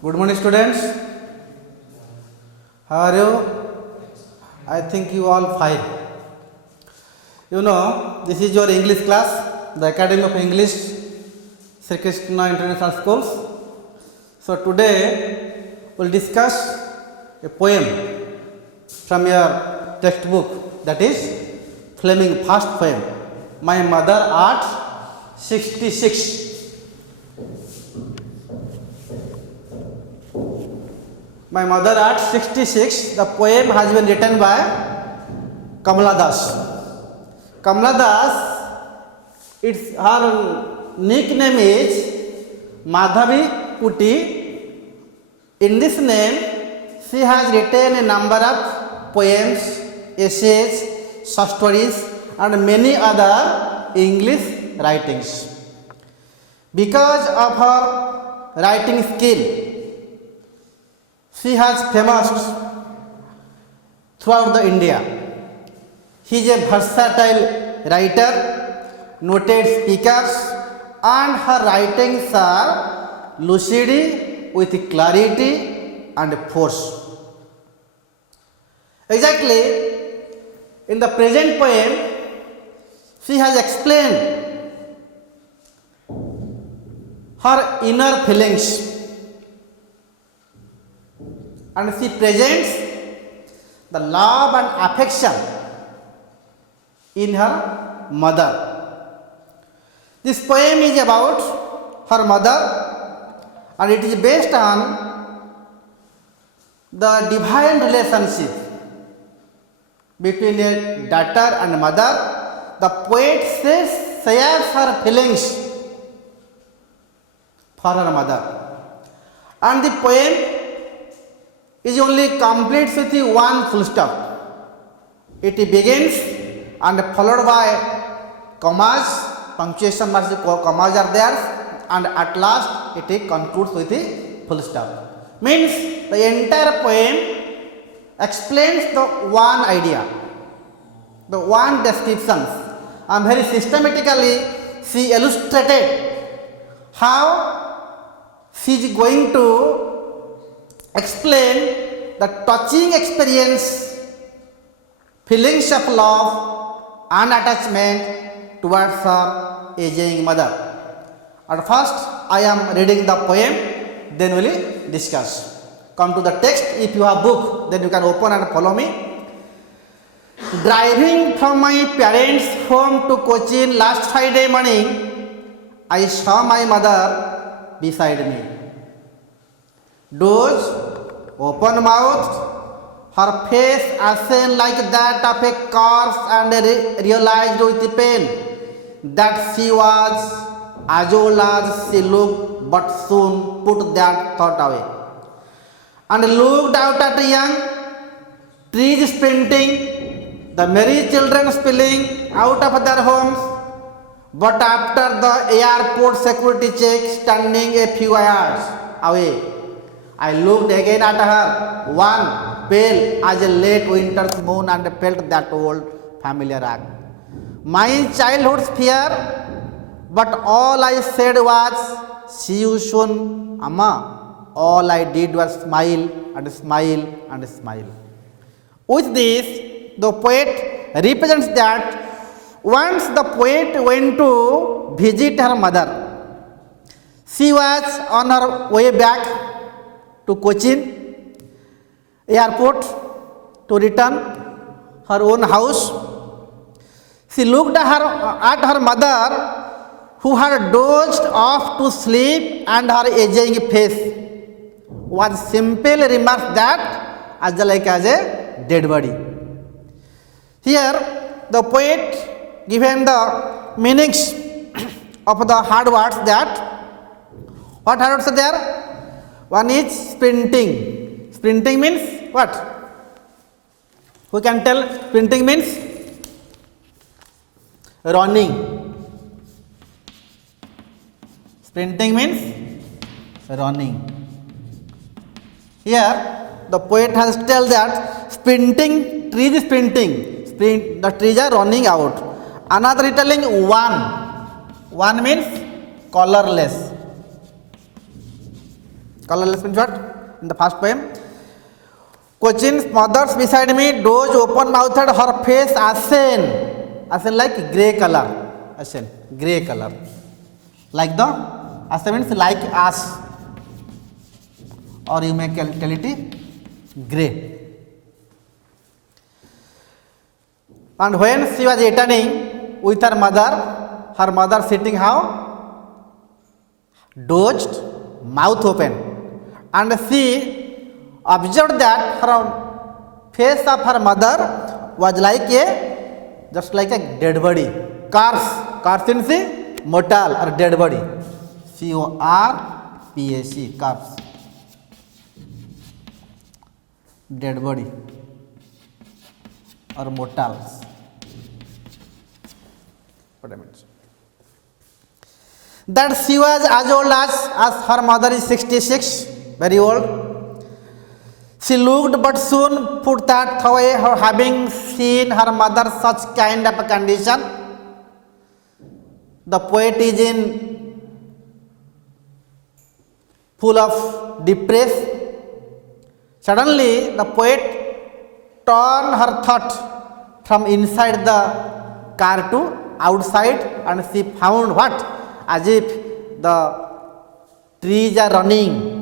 Good morning, students. How are you? I think you all fine. You know, this is your English class, the Academy of English, Sri Krishna International Schools. So today we'll discuss a poem from your textbook, that is Fleming first poem, My Mother at 66. My Mother at 66, the poem has been written by Kamala Das. Kamala Das, her nickname is Madhavi Putti. In this name, she has written a number of poems, essays, short stories, and many other English writings. Because of her writing skill, she has famous throughout the India. He is a versatile writer, noted speakers, and her writings are lucid with clarity and force. Exactly, in the present poem, she has explained her inner feelings, and she presents the love and affection in her mother. This poem is about her mother, and it is based on the divine relationship between a daughter and mother. The poet shares her feelings for her mother, and the poem is only complete with one full stop. It begins and followed by commas, punctuation marks, commas are there, and at last it concludes with a full stop. Means the entire poem explains the one idea, the one description, and very systematically she illustrated how she is going to explain the touching experience, feelings of love and attachment towards her aging mother. At first, I am reading the poem, then we will discuss. Come to the text. If you have book, then you can open and follow me. Driving from my parents' home to Cochin last Friday morning, I saw my mother beside me. Doors open mouthed, her face ashen like that of a corpse, and realized with pain that she was as old as she looked, but soon put that thought away, and looked out at young trees sprinting, the merry children spilling out of their homes. But after the airport security check, standing a few yards away, I looked again at her, one pale as a late winter's moon, and felt that old familiar act. My childhood's fear, but all I said was, see you soon, Amma. All I did was smile and smile and smile. With this, the poet represents that once the poet went to visit her mother, she was on her way back to Cochin airport to return her own house. She looked at her mother, who had dozed off to sleep, and her aging face was simply remarked that as a dead body. Here the poet given the meanings of the hard words, that what hard words are there? One is sprinting. Sprinting means what? Who can tell? Sprinting means running. Sprinting means running. Here the poet has told that sprinting, trees is sprinting. The trees are running out. Another retelling one. One means colorless. Colorless means what? In the first poem, Cochin's mothers beside me, doze open mouthed, her face ashen. Ashen like grey color. Ashen, grey color. Like the ashen means like ash, or you may tell it grey. And when she was returning with her mother sitting how? Dozed, mouth open. And she observed that her face of her mother was like just like a dead body. Corpse means mortal or dead body. CORPAC, corpse. Dead body or mortals. What I mean? That she was as old as her mother is 66, very old. She looked but soon put that away, her having seen her mother such kind of a condition. The poet is in full of depression. Suddenly the poet turned her thought from inside the car to outside, and she found what? As if the trees are running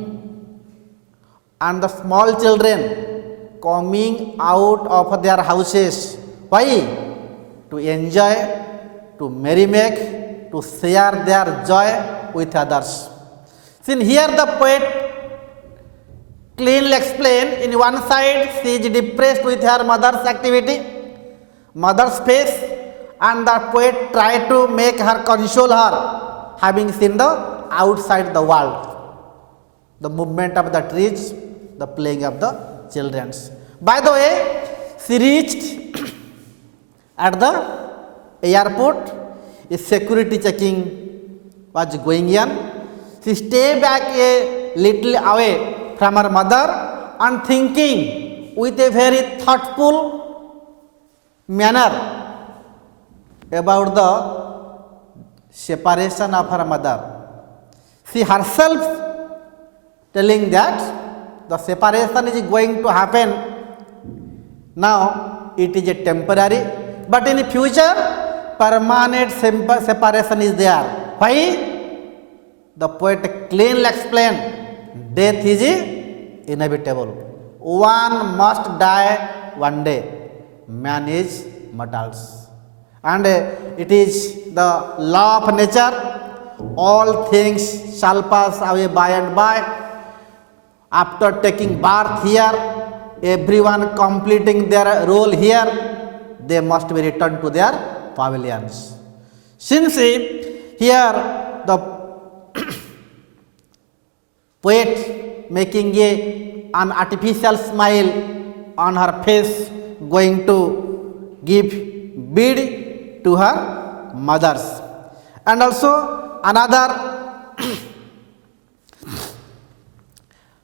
and the small children coming out of their houses. Why? To enjoy, to merry-make, to share their joy with others. Since here the poet clearly explained, in one side she is depressed with her mother's activity, mother's face, and the poet tried to make her console her, having seen the outside the world, the movement of the trees, the playing of the children. By the way, she reached at the airport, a security checking was going on. She stayed back a little away from her mother and thinking with a very thoughtful manner about the separation of her mother. She herself telling that the separation is going to happen now, it is a temporary, but in the future permanent separation is there. Why? The poet clearly explained, death is inevitable. One must die one day. Man is mortals. And it is the law of nature. All things shall pass away by and by. After taking birth here, everyone completing their role here, they must be returned to their pavilions. Since here the poet making an artificial smile on her face, going to give bid to her mothers. And also another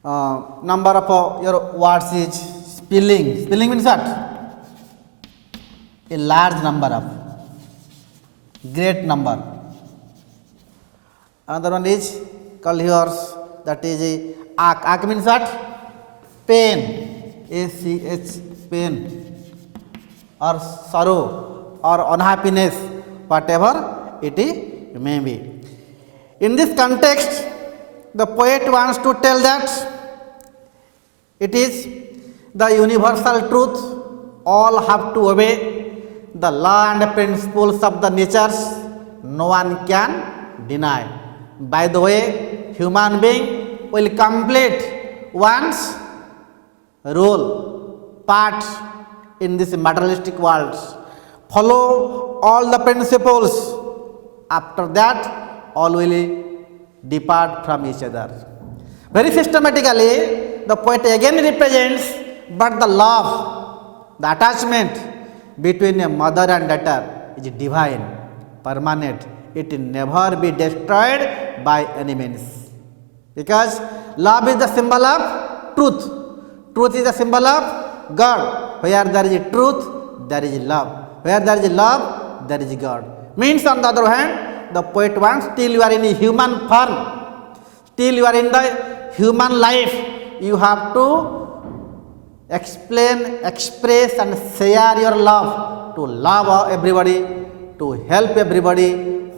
number of your words is spilling. Spilling means what? A large number of, great number. Another one is called yours, that is arc. Arc means what? Pain. ACH, pain, or sorrow, or unhappiness, whatever it may be. In this context, the poet wants to tell that it is the universal truth. All have to obey the law and principles of the natures. No one can deny. By the way, human being will complete one's role, part in this materialistic world, follow all the principles. After that, all will depart from each other. Very systematically, the poet again represents, but the love, the attachment between a mother and daughter is divine, permanent. It will never be destroyed by any means. Because love is the symbol of truth. Truth is the symbol of God. Where there is truth, there is love. Where there is love, there is God. Means on the other hand, the poet wants, still you are in a human form, still you are in the human life, you have to explain, express and share your love, to love everybody, to help everybody,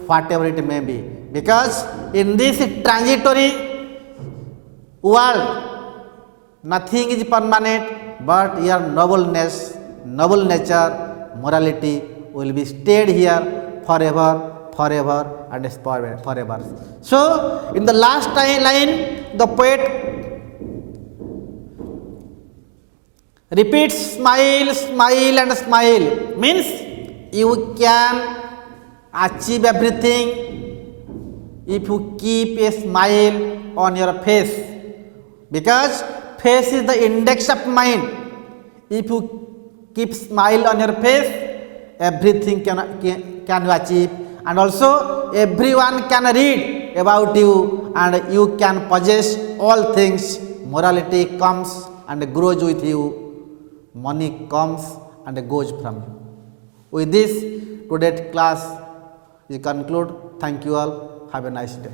whatever it may be. Because in this transitory world, nothing is permanent, but your nobleness, noble nature, morality will be stayed here forever, forever and forever. So, in the last line, the poet repeats smile, smile and smile. Means you can achieve everything if you keep a smile on your face. Because face is the index of mind. If you keep smile on your face, everything can you achieve, and also everyone can read about you and you can possess all things. Morality comes and grows with you. Money comes and goes from you. With this, today's class is concluded. Thank you all. Have a nice day.